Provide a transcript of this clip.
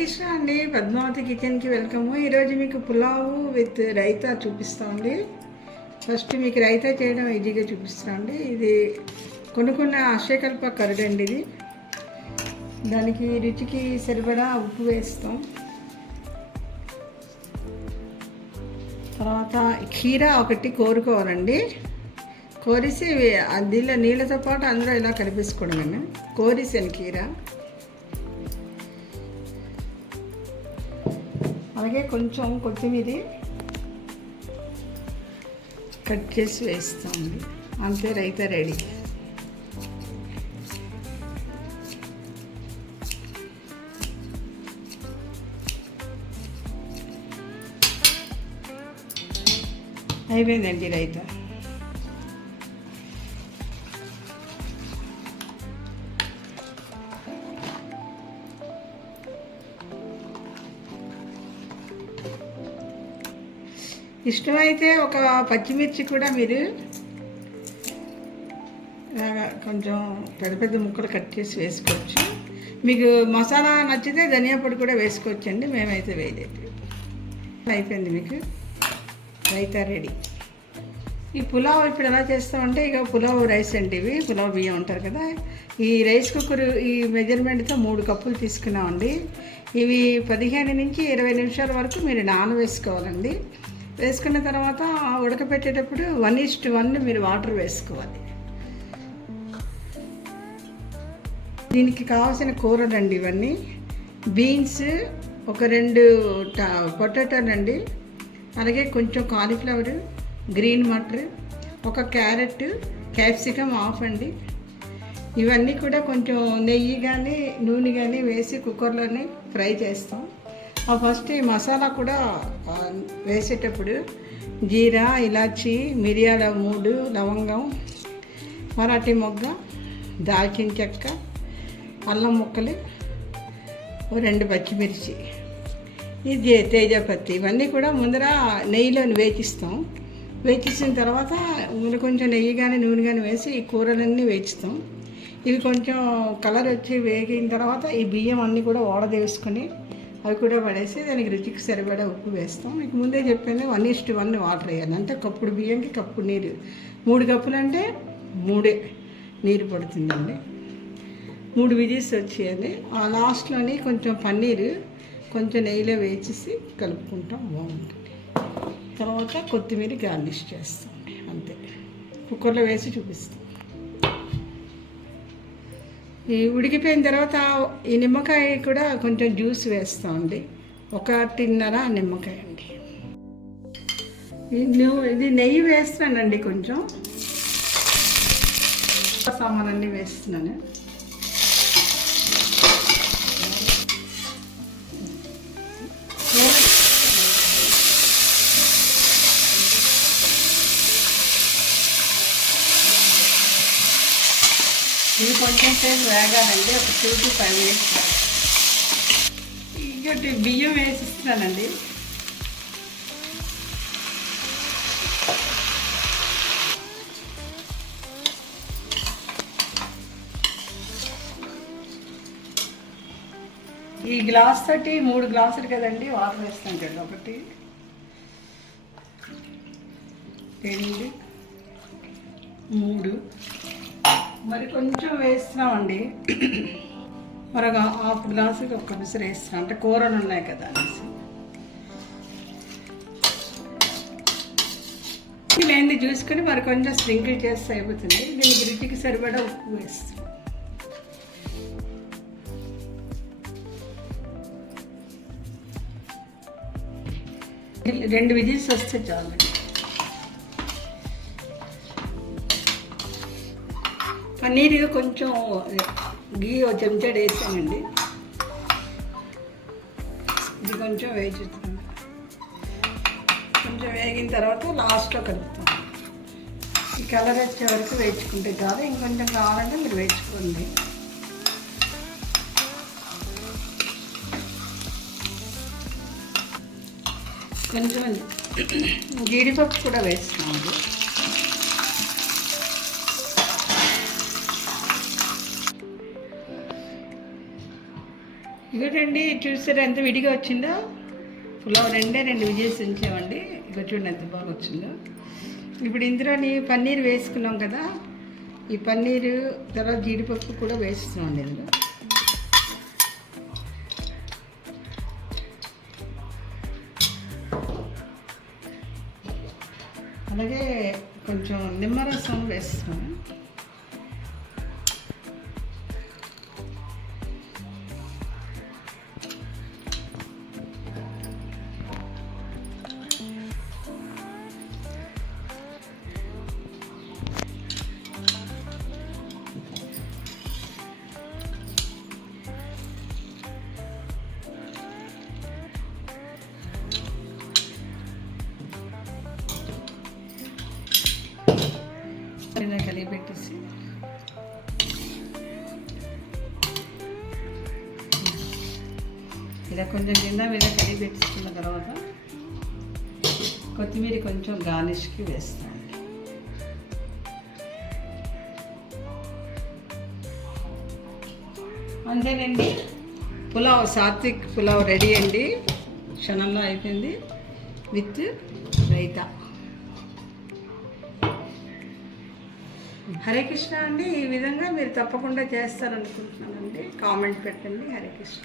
కృష్ణ అండి, పద్మావతి కిచెన్కి వెల్కమ్. ఈరోజు మీకు పులావు విత్ రైతా చూపిస్తామండి. ఫస్ట్ మీకు రైతా చేయడం ఈజీగా చూపిస్తామండి. ఇది కొనుక్కున్న అక్షయకల్ప కర్డ్ అండి. ఇది దానికి రుచికి సరిపడా ఉప్పు వేస్తాం. తర్వాత కీరా ఒకటి కోరుకోవాలండి. కోరిసి దీనిలో నీళ్ళతో పాటు అందులో ఇలా కలిపేసుకోవడం. కోరిసాను కీరా. అలాగే కొంచెం కొత్తిమీర కట్ చేసి వేస్తామండి. అంతే, రైతా రెడీ. అయిపోయిందండి రైతా. ఇష్టమైతే ఒక పచ్చిమిర్చి కూడా మీరు కొంచెం పెద్ద పెద్ద ముక్కలు కట్ చేసి వేసుకోవచ్చు. మీకు మసాలా నచ్చితే ధనియా పొడి కూడా వేసుకోవచ్చండి. మేమైతే వేయలేదు. అయిపోయింది, మీకు రైతా రెడీ. ఈ పులావ్ ఇప్పుడు ఎలా చేస్తామంటే, ఇక పులావ్ రైస్ అండి. ఇవి పులావ్ బియ్యం ఉంటారు కదా, ఈ రైస్ కుక్కర్ ఈ మెజర్మెంట్తో 3 కప్పులు తీసుకున్నామండి. ఇవి 15 నుంచి 20 నిమిషాల వరకు మీరు నానవేసుకోవాలండి. వేసుకున్న తర్వాత ఉడకపెట్టేటప్పుడు 1:1 మీరు వాటర్ వేసుకోవాలి. దీనికి కావాల్సిన కూరలు అండి ఇవన్నీ. బీన్స్ ఒక 2 పొటాటోలు అండి, అలాగే కొంచెం కాలీఫ్లవర్, గ్రీన్ మటర్, ఒక క్యారెట్, క్యాప్సికమ్ హాఫ్ అండి. ఇవన్నీ కూడా కొంచెం నెయ్యి కానీ నూనె కానీ వేసి కుక్కర్లోనే ఫ్రై చేస్తాం. ఫస్ట్ ఈ మసాలా కూడా వేసేటప్పుడు జీరా, ఇలాచి, మిరియాల 3, లవంగం, మరాఠీ మొగ్గ, దాల్చిన చెక్క, అల్లం ముక్కలు, 2 పచ్చిమిర్చి, ఇది తేజపత్తి, ఇవన్నీ కూడా ముందర నెయ్యిలో వేచిస్తాం. వేచేసిన తర్వాత కొంచెం నెయ్యి కానీ నూనె కానీ వేసి ఈ కూరలన్నీ వేయిస్తాం. ఇవి కొంచెం కలర్ వచ్చి వేగిన తర్వాత ఈ బియ్యం అన్నీ కూడా ఓడదేసుకొని అవి కూడా పడేసి దానికి రుచికి సరిపడా ఉప్పు వేస్తాం. మీకు ముందే చెప్పాను 1:1 వాటర్ వేయాలి. అంటే కప్పుడు బియ్యంకి కప్పుడు నీరు. 3 కప్పులు అంటే 3 నీరు పడుతుందండి. 3 విజిల్స్ వచ్చేయాలి. ఆ లాస్ట్లోని కొంచెం పన్నీరు కొంచెం నెయ్యిలో వేసేసి కలుపుకుంటాం, బాగుంటుంది. తర్వాత కొత్తిమీర గార్నిష్ చేస్తాం. అంతే, కుక్కర్లో వేసి చూపిస్తాం. ఈ ఉడికిపోయిన తర్వాత ఈ నిమ్మకాయ కూడా కొంచెం జ్యూస్ వేస్తామండి. 1.5 నిమ్మకాయ అండి. ఇది నెయ్యి వేస్తున్నానండి. కొంచెం సామాన్లన్నీ వేస్తున్నాను. ఇది కొంచెం సేపు వేగాలండి, ఒక 2 to 5 minutes. ఇంకోటి బియ్యం వేసిస్తానండి. ఈ గ్లాస్ తోటి 3 గ్లాసులు కదండి వాటర్ వేస్తాం కదా. 1, 2, 3, మరి కొంచెం వేస్తున్నామండి. మరొక 1/2 గ్లాసుకి ఒక విసిరి వేస్తున్నాం, అంటే కూరలు ఉన్నాయి కదా అనేసి. లేనిది చూసుకొని మరి కొంచెం స్ప్రింకిల్ చేస్తే అయిపోతుంది. దీనికి రుచికి సరిపడా ఉప్పు వేస్తాం. రెండు విజిల్స్ వస్తే చాలండి. పన్నీర్ కొంచెం గీ చెంచాడు వేసానండి. ఇది కొంచెం వేయించుతాను. కొంచెం వేగిన తర్వాత లాస్ట్లో కలుపుతాం. ఈ కలర్ వచ్చే వరకు వేయించుకుంటే చాలు. ఇంకొంచెం కావాలంటే మీరు వేయించుకోండి. కొంచెం జీడిపప్పు కూడా వేస్తున్నాము. ఇగోటండి చూసారా ఎంత విడిగా వచ్చిందో. పులావ్ రెండు విజిల్స్ ఉంచామండి. ఇక చూడండి ఎంత బాగా వచ్చిందో. ఇప్పుడు ఇందులోని పన్నీర్ వేసుకున్నాం కదా, ఈ పన్నీరు తర్వాత జీడిపప్పు కూడా వేస్తున్నామండి ఇందులో. అలాగే కొంచెం నిమ్మరసం వేస్తున్నాను. ఇలా కలిగి పెట్టేసి ఇలా కొంచెం కింద మీద కలిగి పెట్టేసుకున్న తర్వాత కొత్తిమీర కొంచెం గార్నిష్కి వేస్తాను. అంతేనండి, పులావ్ సాత్విక్ పులావ్ రెడీ అండి. క్షణంలో అయిపోయింది విత్ రైతా. హరే కృష్ణ అండి. ఈ విధంగా మీరు తప్పకుండా చేస్తారనుకుంటున్నానండి. కామెంట్ పెట్టండి. హరే కృష్ణ.